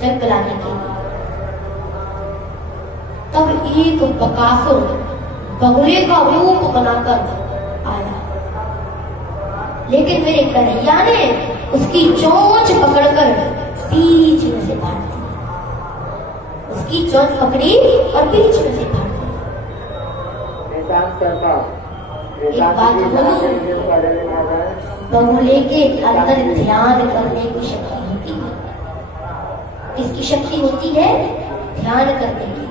जल पिलाने के लिए। तब एक बकासुर बगुले का रूप बनाकर आया, लेकिन मेरे कन्हैया ने उसकी चोंच पकड़कर बीच में से फाड़ दी। उसकी चोंच पकड़ी और बीच में से फाड़ दी। एक बात बोलूं, बगुले के अंदर ध्यान करने की शक्ति होती है। इसकी शक्ति होती है ध्यान करने की।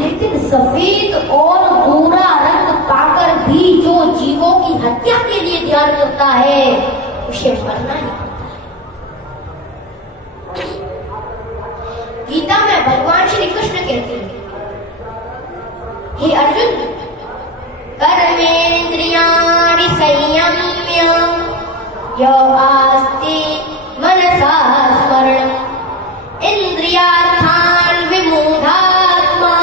लेकिन सफेद और गोरा रंग पाकर भी जो जीवों की हत्या के लिए ध्यान करता है उसे मरना ही पड़ता है। गीता में भगवान श्री कृष्ण कहते हैं, हे अर्जुन, कर्मेंद्रियाणि संयम्य यो आस्ते मनसा स्मरणम् इंद्रियार्थान् विमूढात्मा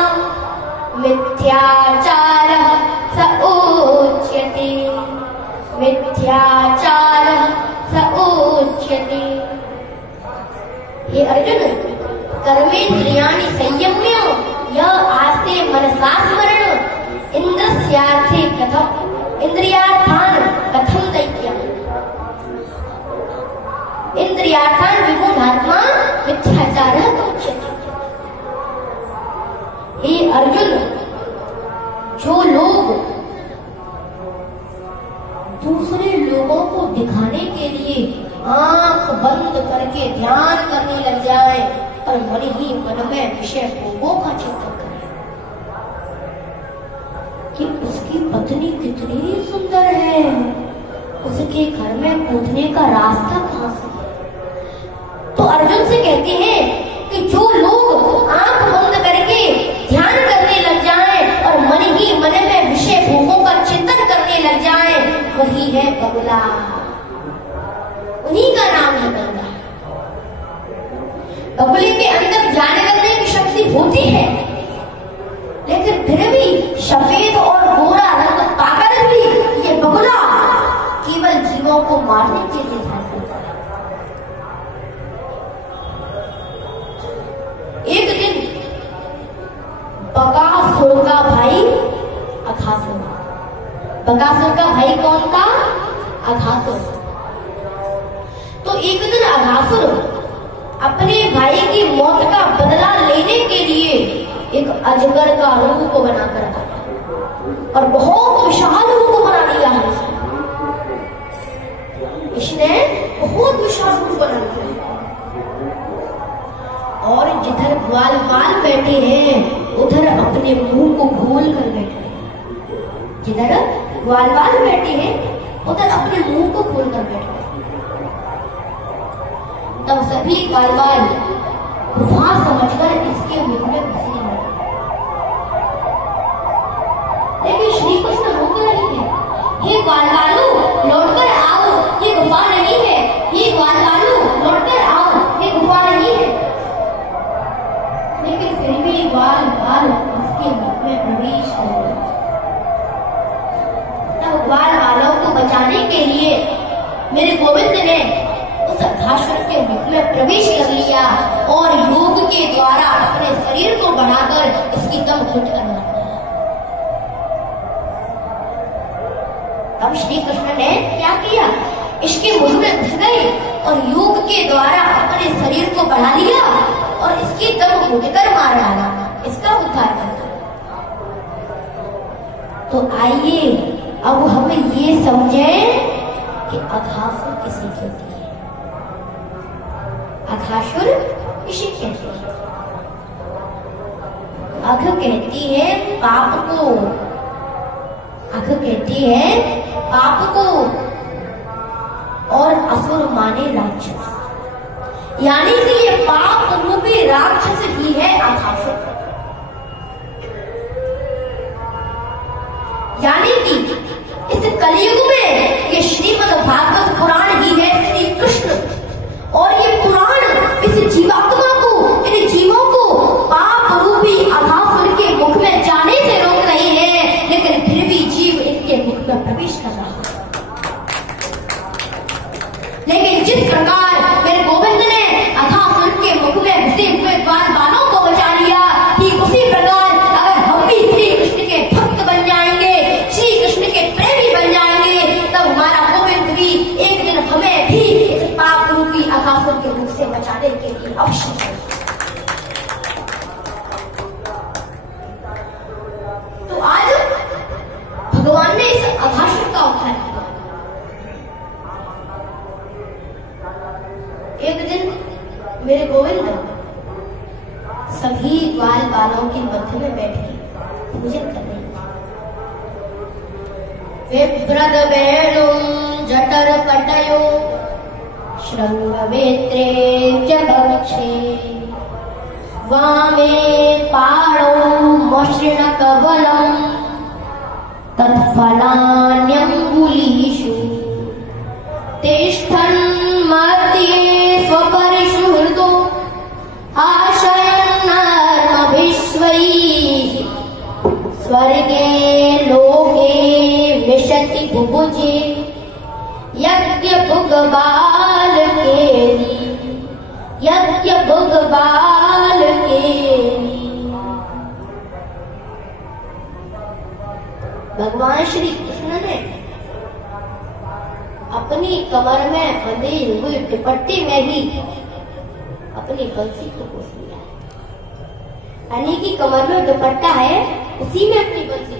मिथ्याचारः स उच्यते। मिथ्याचारः स उच्यते। हे अर्जुन, कर्मेंद्रियाणि संयम्य यो आस्ते मनसा स्मरणम् इंद्रियार्थे कथम इंद्रियार्थान कथम दैत्यम इंद्रियार्थान विमूढात्मा मिथ्याचारः उच्यते। हे अर्जुन, जो लोग दूसरे लोगों को दिखाने के लिए आंख बंद करके ध्यान करने लग जाए और मन ही मन में विषय भोगों का चिंतन करें कि उसकी पत्नी कितनी सुंदर है, उसके घर में कूदने का रास्ता कहां से है, तो अर्जुन से कहते हैं कि जो लोग आंख बंद करके ध्यान करने लग जाएं और मन ही मन में विषय भोगों का चिंतन करने लग जाएं, वही है बगुला। उन्हीं का नाम है बगुला। बगुले के अंदर ध्यान करने की शक्ति होती है, लेकिन फिर भी सफेद और गोरा रंग पाकर भी ये बगुला केवल जीवों को मारने के लिए ध्यान करता है। एक दिन बकासुर का भाई अघासुर, बकासुर का भाई कौन था? अघासुर। तो एक दिन अघासुर अपने भाई की मौत का बदला लेने के लिए एक अजगर का रूप बनाकर आया और बहुत विशाल रूप बना लिया है इसने बहुत विशाल रूप बना लिया। और जिधर ग्वालवाल बैठे हैं उधर अपने मुंह को खोल कर बैठे हैं। जिधर ग्वालवाल बैठे हैं उधर अपने मुंह को खोल कर बैठे हैं। तब सभी ग्वालवाल गुफा समझकर इसके मुख में घुसने लगे, लेकिन श्री कृष्ण रोक रहे थे। ये ग्वालवालों लौटकर आओ, ये गुफा नहीं है। ये ग्वालवालों लौटकर आओ, ये गुफा नहीं है। लेकिन फिर भी ग्वालवाल इसके मुख में प्रवेश कर गए। तब ग्वालवालों को बचाने के लिए मेरे गोविंद ने उस अघासुर के मुख में प्रवेश कर लिया और योग के द्वारा अपने शरीर को बढ़ाकर इसकी दम घुट कर मार दिया। तब श्री कृष्ण ने क्या किया? इसके मुख में घुस गए और योग के द्वारा अपने शरीर को बढ़ा लिया और इसकी दम घुटकर मार डाला, इसका उद्धार कर दिया। तो आइए अब हम ये समझें कि अघासुर किसे कहते हैं। अघासुर किसे कहते हैं? अघ कहती है पाप को, अघ कहती है पाप को, और असुर माने राक्षस, यानी कि ये पाप रूपी राक्षस ही है अघासुर। यानी कि इस कलयुग में ये श्रीमद् भागवत पुराण ही है श्री कृष्ण, और ये पुराण इस जीवात्मा को, इन जीवों को पाप रूपी अघासुर के मुख में जाने से रोक रही है, लेकिन फिर भी जीव इनके मुख में प्रवेश कर रहा है। लेकिन जिस प्रकार मेरे गोविंद ने अघासुर के रूप से बचाने के लिए अवश्य चाहिए। तो आज भगवान ने इस अभाषण का उद्धार किया। एक दिन मेरे गोविंद सभी ग्वाल बालों के मध्य में बैठ के पूजन कर रहे थे। विप्रद वेणुं जटर पटयो श्रृंगवेत्रे जगक्षे वामे पाणौ मसृण कवलं तत्फलान्यंगुलीषु तिष्ठन् मध्ये स्वपरिशुहृदो आशयन्नर्मभिस्वैः स्वर्गे लोके विशति बुभुजे यज्ञ भुगबाल केली। भगवान श्री कृष्ण ने अपनी कमर में बंधे हुए दुपट्टे में ही अपनी बंसी को खोस लिया है। यानी कि कमर में दुपट्टा है, उसी में अपनी बंसी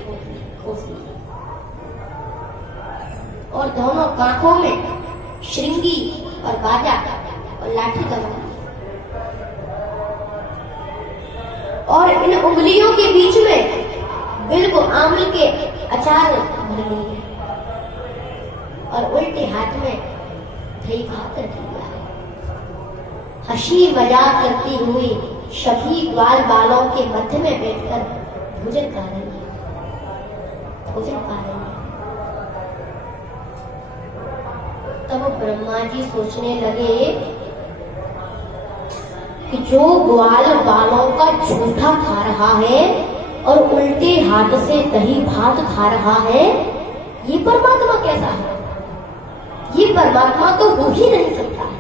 खोस ली और दोनों कांखों में श्रृंगी और बाजा और लाठी दबा ली और इन उंगलियों के बीच में बिल्कुल आंवले के अचार भर लिए और उल्टे हाथ में दही भात रख लिया है। हंसी मजाक करती हुई सभी ग्वाल बालों के मध्य में बैठकर भोजन खा रही है। तब ब्रह्मा जी सोचने लगे कि जो ग्वाल बालों का झूठा खा रहा है और उल्टे हाथ से दही भात खा रहा है, ये परमात्मा कैसा है? ये परमात्मा तो हो ही नहीं सकता है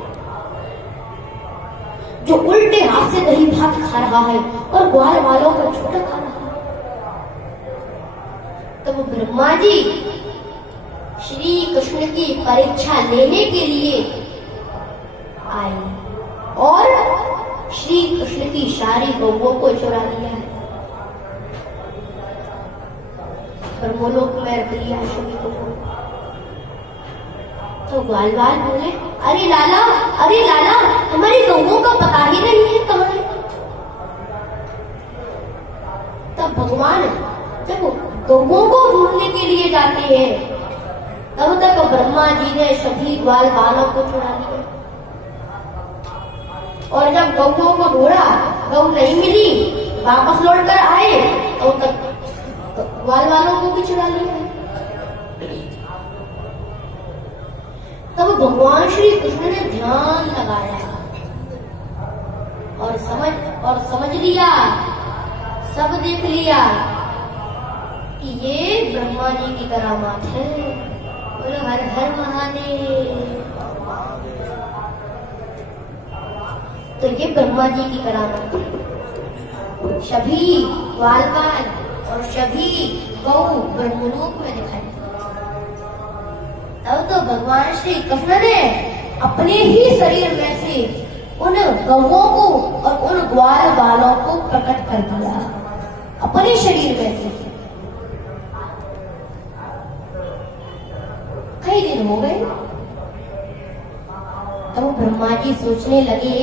जो उल्टे हाथ से दही भात खा रहा है और ग्वाल बालों का झूठा खा रहा है। तब ब्रह्मा जी श्री कृष्ण की परीक्षा लेने के लिए आए और श्री कृष्ण की सारी गौओं को चुरा लिया है, ब्रह्मलोक में रख लिया सभी को। तो ग्वाल बाल बोले, अरे लाला हमारी गौओं का पता ही नहीं है कहाँ है। तब भगवान जब गौओं को ढूंढने के लिए जाते हैं तब तक ब्रह्मा जी ने सभी ग्वाल बालों को चुरा लिया और जब गौओं को ढूंढा, गौ नहीं मिली, वापस लौट कर आए तो तक ग्वाल बालों को भी चुरा लिया। तब भगवान श्री कृष्ण ने ध्यान लगाया और समझ लिया, सब देख लिया कि ये ब्रह्मा जी की करामात है। बोलो हर हर महादेव। तो ये ब्रह्मा जी की करामात है। सभी ग्वाल बाल और सभी गौ ब्रह्मलोक में दिखाई। तब तो भगवान श्री कृष्ण ने अपने ही शरीर में से उन गौओं को और उन ग्वाल बालों को प्रकट कर दिया, अपने शरीर में से। कई दिन हो गए। तब ब्रह्मा जी सोचने लगे,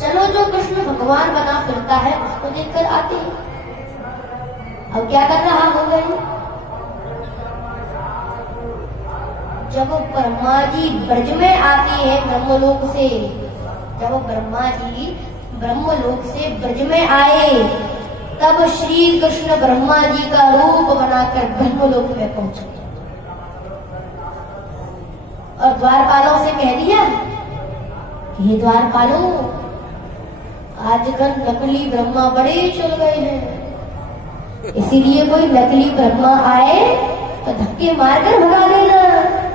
चलो जो कृष्ण भगवान बना फिरता है उसको देखकर आते हैं। अब क्या कर रहा होगा? जब ब्रह्मा जी ब्रज में आते हैं ब्रह्मलोक से, जब ब्रह्मा जी ब्रह्मलोक से ब्रज में आए तब श्री कृष्ण ब्रह्मा जी का रूप बनाकर ब्रह्मलोक में पहुंचे और द्वारपालों से कह दिया, ये द्वारपालों, आजकल नकली ब्रह्मा बड़े चल गए हैं, इसीलिए कोई नकली ब्रह्मा आए तो धक्के मारकर भगा देना।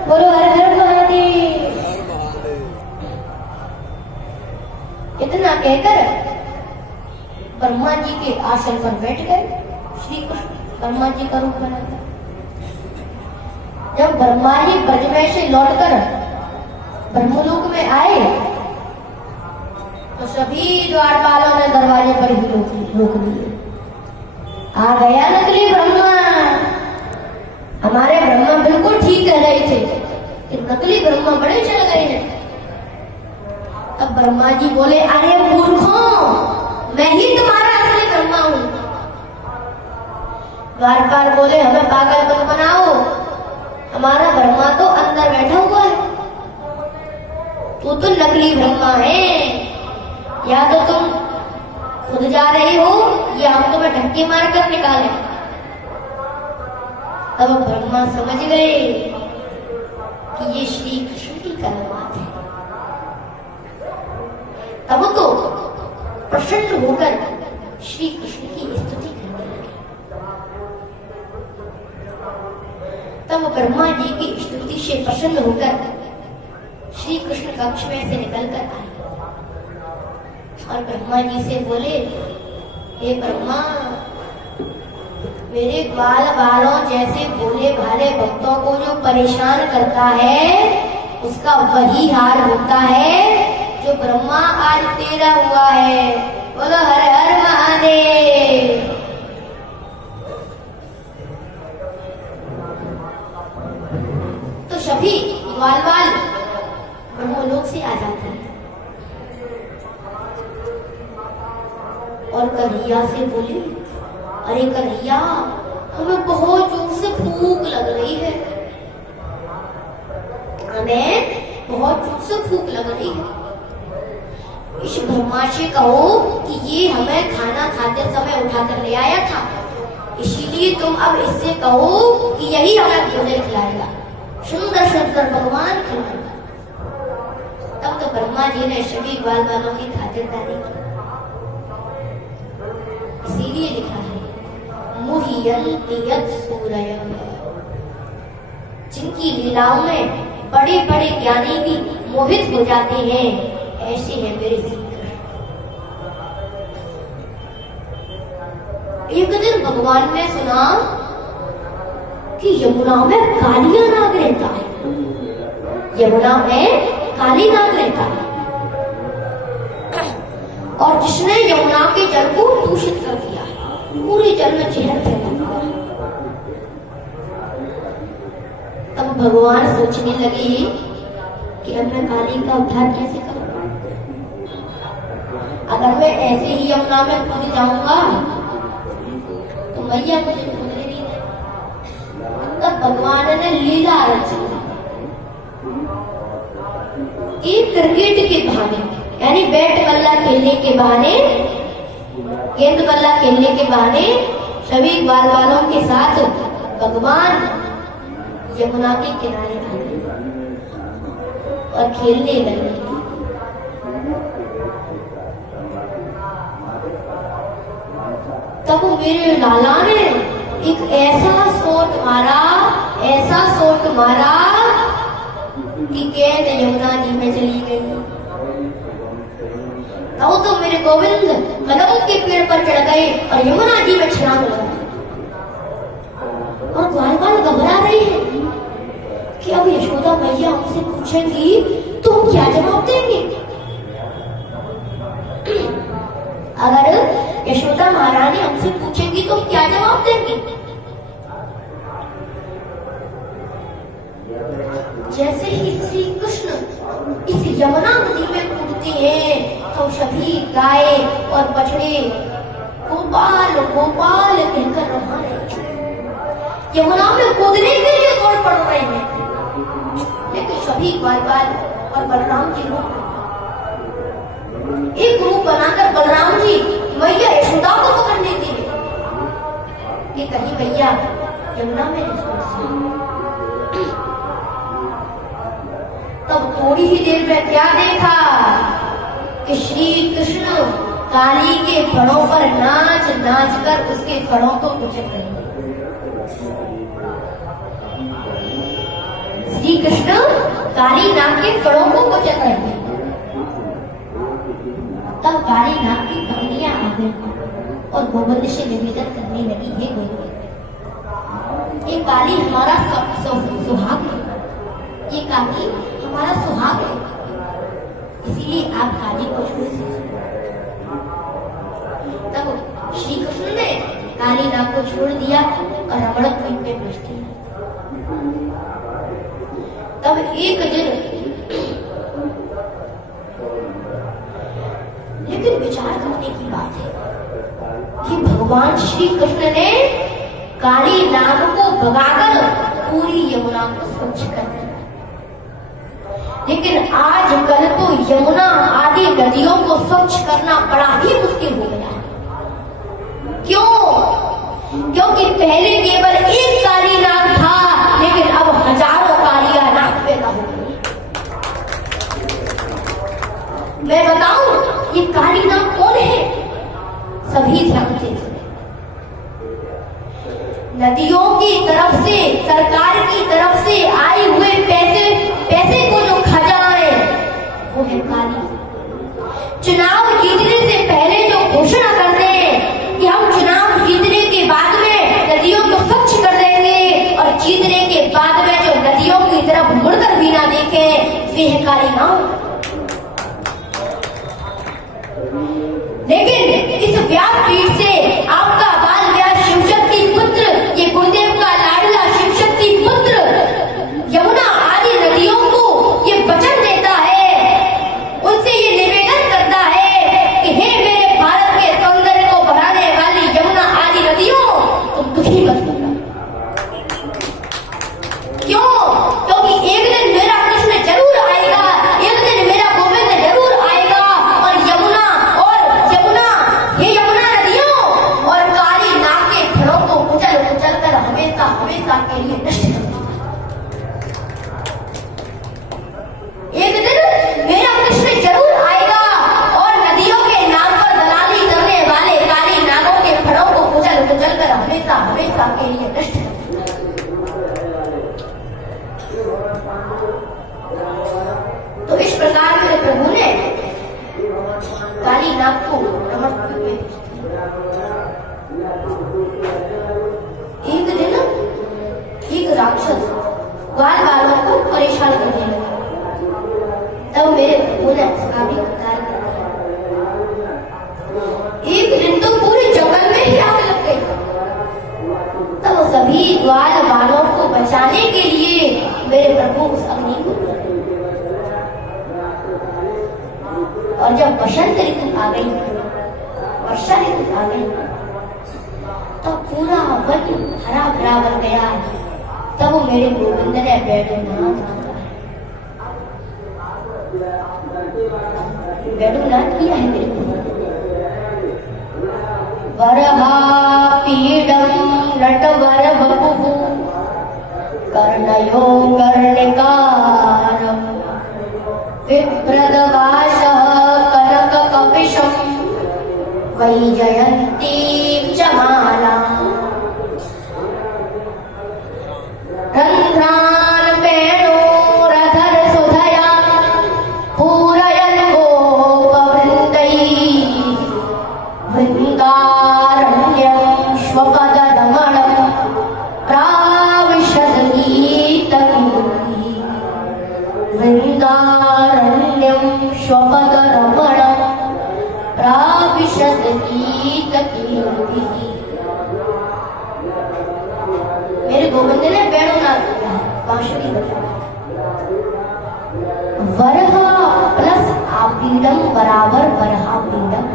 बोलो हर हर महादेव। इतना कहकर ब्रह्मा जी के आसन पर बैठ गए श्री कृष्ण, ब्रह्मा जी का रूप बनाकर। जब ब्रह्मा जी ब्रज में से लौटकर ब्रह्मलोक में आए तो सभी द्वारपालों ने दरवाजे पर ही रोक दिए। आ गया नकली ब्रह्मा। हमारे ब्रह्मा बिल्कुल ठीक कह रहे थे कि नकली ब्रह्मा बड़े चल गए हैं। तब ब्रह्मा जी बोले, अरे मूर्खों, मैं ही तुम्हारा असली ब्रह्मा हूं। द्वारपाल बोले, हमें पागल मत बनाओ, हमारा ब्रह्मा तो अंदर बैठा हुआ है, तू तो नकली ब्रह्मा है। या तो तुम खुद जा रहे हो या हम तुम्हें धक्के मार कर निकाले। तब ब्रह्मा समझ गए कि ये श्री कृष्ण की कलामात है। तब तो प्रसन्न होकर श्री कृष्ण की स्तुति करने लगे। तब ब्रह्मा जी की स्तुति से प्रसन्न होकर श्री कृष्ण कक्ष में से निकलकर आए और ब्रह्मा जी से बोले, हे ब्रह्मा, मेरे ग्वाल बालों जैसे भोले भाले भक्तों को जो परेशान करता है उसका वही हाल होता है जो ब्रह्मा आज तेरा हुआ है। बोलो हर हर महादेव। तो सभी ग्वाल बाल ब्रह्मलोक से आ जाते हैं और कन्हैया से बोले, अरे कन्हैया, हमें बहुत जोर से भूख लग रही है, हमें बहुत जोर से भूख लग रही है। इस ब्रह्मा से कहो कि ये हमें खाना खाते समय उठाकर ले आया था, इसीलिए तुम अब इससे कहो कि यही हमें भोजन खिलाएगा। सुंदर सुंदर भगवान खिलाएगा। तब तो ब्रह्मा जी ने सभी ग्वाल बालों की खातिरदारी की। इसीलिए लिखा है, मुह्यन्ति यत् सूरयः। जिनकी लीलाओं में बड़े बड़े ज्ञानी भी मोहित हो जाते हैं, ऐसे हैं मेरे श्री कृष्ण। एक दिन भगवान ने सुना कि यमुना में कालिया नाग रहता है। यमुना में काली नाग रहता है और जिसने यमुना के जल को दूषित कर दिया है, पूरे जल में जहर फैला हुआ है। तब भगवान सोचने लगे कि अब मैं काली का उद्धार कैसे करूं। अगर मैं ऐसे ही यमुना में कूद जाऊंगा तो मैया मुझे कूदने नहीं देगी। तब भगवान ने लीला रची। एक क्रिकेट के बहाने, यानी बैट बल्ला खेलने के बहाने, गेंद बल्ला खेलने के बहाने सभी ग्वाल बालों के साथ भगवान यमुना के किनारे आ गए और खेलने लगे। तब मेरे लाला ने एक ऐसा शॉट मारा, ऐसा शॉट मारा कि गेंद यमुना जी में चली गई। तब तो मेरे गोविंद कदम के पेड़ पर चढ़ गए और यमुना जी में छलांग लगा। और ग्वाल बाल घबरा रही है कि अब यशोदा मैया हमसे पूछेंगी तो हम क्या जवाब देंगे। अगर यशोदा महारानी हमसे पूछेंगी तो हम क्या जवाब देंगे। जैसे ही श्री कृष्ण इस यमुना नदी में कूदते हैं तो सभी गाय और बछड़े गोपाल गोपाल कहकर रवाना यमुना में कूदने के लिए दौड़ पड़ रहे हैं। लेकिन सभी ग्वाल बाल और बलराम जी एक ग्रुप बनाकर बलराम जी मैया यशोदा को पकड़ लेते हैं कि कहीं मैया यमुना में नहीं। तब थोड़ी ही देर में क्या देखा कि श्री कृष्ण काली के फड़ों पर नाच नाच कर उसके फड़ों को कुचल रहे। श्री कृष्ण काली नाग के फड़ों को कुचल रहे। तब काली नाग की पत्नियां आ गई और गोविंद से निवेदन करने लगी, हे गोविंद, ये काली हमारा सुहाग है, ये काली हमारा सुहाग है। आप काली को छोड़ दीजिए। तब श्री कृष्ण ने काली नाग को छोड़ दिया और रमण द्वीप में भेज दिया। तब एक दिन लेकिन विचार करने की बात है कि भगवान श्री कृष्ण ने काली नाग को भगाकर पूरी यमुना को स्वच्छ कर दिया, लेकिन आजकल तो यमुना आदि नदियों को स्वच्छ करना बड़ा ही मुश्किल हो गया है। क्यों? क्योंकि पहले केवल एक काली नाग था, लेकिन अब हजारों कालिया नाग पैदा हो गई। मैं बताऊं ये काली नाग कौन है? सभी ध्यान से नदियों की तरफ से, सरकार की तरफ से आए हुए पैसे को जो खा जाए वो है काली। चुनाव जीतने से पहले जो घोषणा करते हैं कि हम चुनाव जीतने के बाद में नदियों को स्वच्छ कर देंगे, और जीतने के बाद में जो नदियों की तरफ मुड़कर भी ना देखें, वे है काली नाव। लेकिन इस व्यासपीठ से आपका बाल व्यास शिवशक्ति पुत्र, ये गुरुदेव का लाडला शिवशक्ति पुत्र यमुना आदि नदियों को ये वचन देता है, उनसे ये निवेदन करता है कि हे मेरे भारत के सौंदर्य को बढ़ाने वाली यमुना आदि नदियों, तुम दुखी मत होना। क्यों? क्योंकि एक दिन मेरा कृष्ण जरूर आएगा, एक दिन मेरा गोविंद जरूर आएगा, और यमुना हे यमुना नदियों और काली नाग के घरों को कुचल कुचल कर हमेशा हमेशा के लिए नष्ट कर देगा। एक दिन मेरा कृष्ण जरूर आएगा और नदियों के नाम पर दलाली करने वाले काली नागों के घरों को कुचल कुचल कर हमेशा हमेशा के लिए नष्ट कर देगा। तो इस प्रकार मेरे प्रभु ने काली नाग को एक दिन एक राक्षस ग्वाल बालों को परेशान करने लगा। तब मेरे प्रभु ने उसका भी उद्धार कर दिया। एक दिन तो पूरे जंगल में ही आग लग गई। तब सभी ग्वाल बालों को बचाने के लिए मेरे प्रभु उस अग्नि को, और जब बसंत ऋतु आ गई, वर्षा ऋतु आ गई, तो पूरा वन हरा भरा बन गया। तब मेरे गोविंद ने बैडुनाथ किया है मेरे गोविंद ने। वरहा पीडम नटवर वपुः कर्णयो कर्णिकारम् विप्रदवासः कनककपिशम् वैजयन्तीं च मालाम् रन्ध्रान् वेणोरधर सुधया पूरयन् गोपवृन्दैः वृन्दारण्यं श्वपदरमणं प्राविशद गीतकीर्तिः वृन्दारण्यं श्वपदरमणं प्राविशद गीतकीर्तिः। मेरे गोविंद ने वेणुनाद किया, बांसुरी बजाया। वरहा प्लस आपीडम बराबर वरहा पीडम।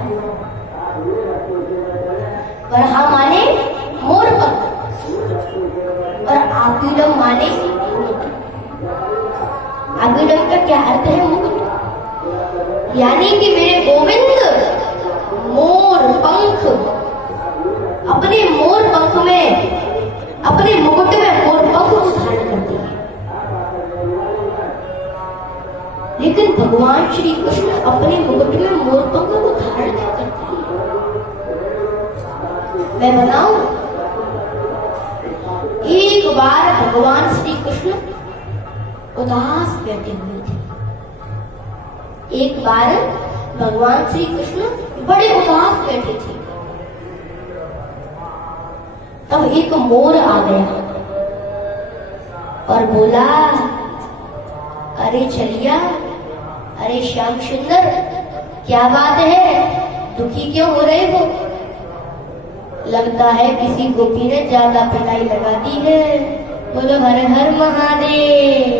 वरहा माने मोर पंख और आपीडम माने मुकुट। आपीडम का क्या अर्थ है? मुकुट। यानी कि मेरे गोविंद मोर पंख, अपने मोर पंख में, अपने मुकुट में मोर पंख को धारण करती है। लेकिन भगवान श्री कृष्ण अपने मुकुट में मोर पंख को धारण क्या करते हैं? मैं बताऊं, एक बार भगवान श्री कृष्ण उदास बैठे हुए थे। एक बार भगवान श्री कृष्ण बड़े उदास बैठे थे। तब एक मोर आ गया और बोला, अरे चलिया, अरे श्याम सुंदर, क्या बात है, दुखी क्यों हो रहे हो? लगता है किसी गोपी ने ज्यादा पिटाई लगा दी है। बोलो हर हर महादेव।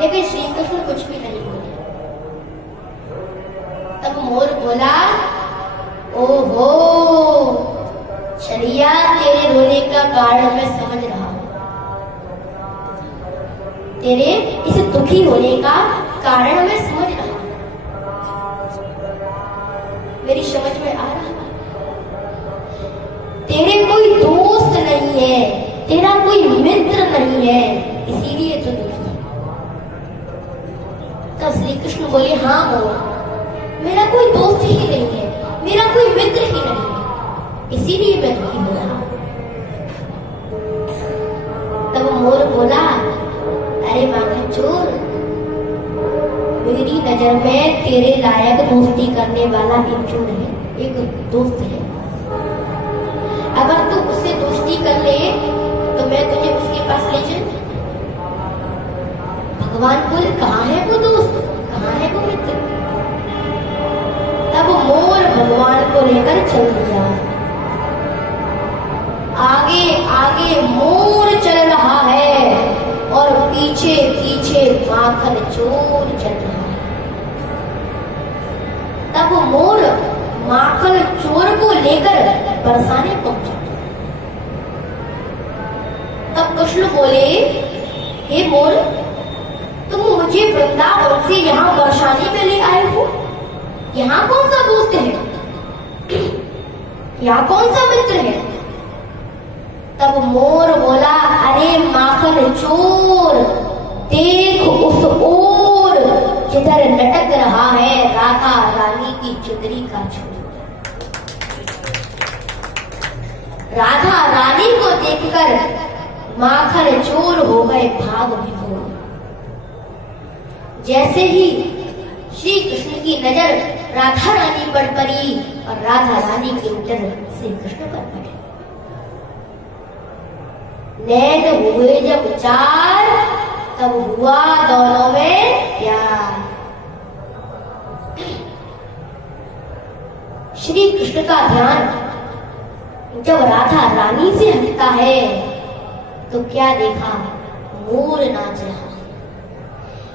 लेकिन श्री कृष्ण कुछ भी नहीं बोले। तब मोर बोला, ओहो छलिया, तेरे रोने का कारण मैं समझ रहा हूं। तेरे इस दुखी होने का कारण मैं समझ रहा हूं, मेरी समझ में आ रहा है। तेरे कोई दोस्त नहीं है, तेरा कोई मित्र नहीं है, इसीलिए तो दुखी है। तब श्री कृष्ण बोले, हाँ मोर, मेरा कोई दोस्त ही नहीं है, मेरा कोई मित्र ही नहीं है, इसीलिए मैं दुखी हो रहा हूं। तब मोर बोला, अरे माखन चोर, मेरी नजर में तेरे लायक दोस्ती करने वाला एक चोर है, एक दोस्त है। अगर तू उससे दोस्ती कर ले तो मैं तुझे उसके पास ले जाऊं। भगवान बोले, कहाँ है वो दोस्त, कहाँ है वो मित्र? तब मोर भगवान को लेकर चल दिया। आगे आगे मोर चल रहा है और पीछे पीछे माखन चोर चल रहा है। तब मोर माखन चोर को लेकर बरसाने पहुंचा। तब कृष्ण बोले, हे मोर, तुम मुझे वृंदावन से यहाँ बरसाने में ले आए हो, यहाँ कौन सा दोस्त है, यहाँ कौन सा मित्र है? तब मोर बोला, अरे माखन चोर, देख उस ओर जिधर लटक रहा है राधा रानी की चुंदरी का छोर। राधा रानी को देखकर माखन चोर हो गए भाग विभोर। जैसे ही श्री कृष्ण की नजर राधा रानी पर पड़ी और राधा रानी की नजर श्री कृष्ण पर पड़ी, नैन हुए जब चार, तब हुआ दोनों में प्यार। श्री कृष्ण का ध्यान जब राधा रानी से हटता है तो क्या देखा, मोर नाच रहा।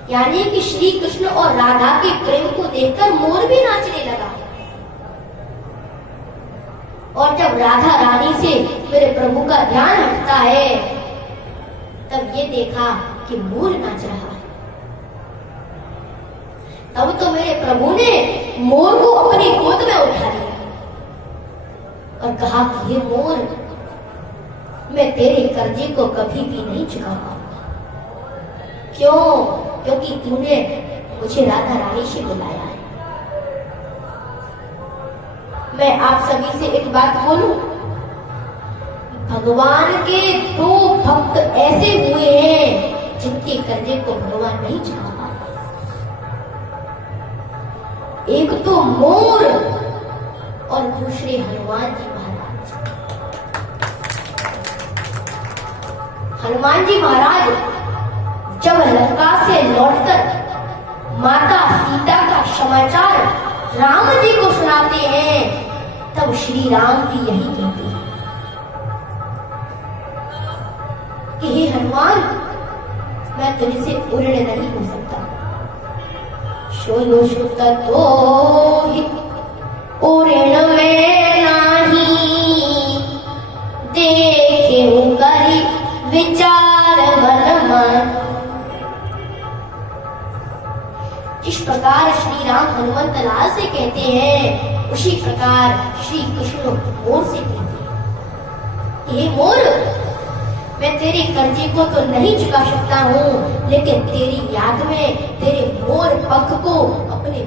यानी कि श्री कृष्ण और राधा के प्रेम को देखकर मोर भी नाचने लगा। और जब राधा रानी से मेरे प्रभु का ध्यान हटता है तब ये देखा कि मोर नाच रहा है। तब तो मेरे प्रभु ने मोर को अपनी गोद में उठा लिया और कहा कि ये मोर, मैं तेरे कर्जे को कभी भी नहीं चुका पाऊंगा। क्यों? क्योंकि तूने मुझे राधा रानी से बुलाया है। मैं आप सभी से एक बात बोलूं, भगवान के दो भक्त ऐसे हुए हैं जिनके कर्जे को भगवान नहीं चुका पाए। एक तो मोर और दूसरे हनुमान जी महाराज। हनुमान जी महाराज जब लंका से लौटकर माता सीता का समाचार राम जी को सुनाते हैं तब श्री राम भी यही कहते हैं कि हे हनुमान, मैं तुझसे पूर्ण नहीं हो सकता। शोलो सुत तो पूर्ण में नाही, देखे करी विचार मन मन। जिस प्रकार श्री राम हनुमंत लाल से कहते हैं उसी प्रकार श्री कृष्ण मोर से कहते हैं, हे मोर, मैं तेरे कर्जे को तो नहीं चुका सकता हूँ, लेकिन तेरी याद में तेरे मोर पंख को अपने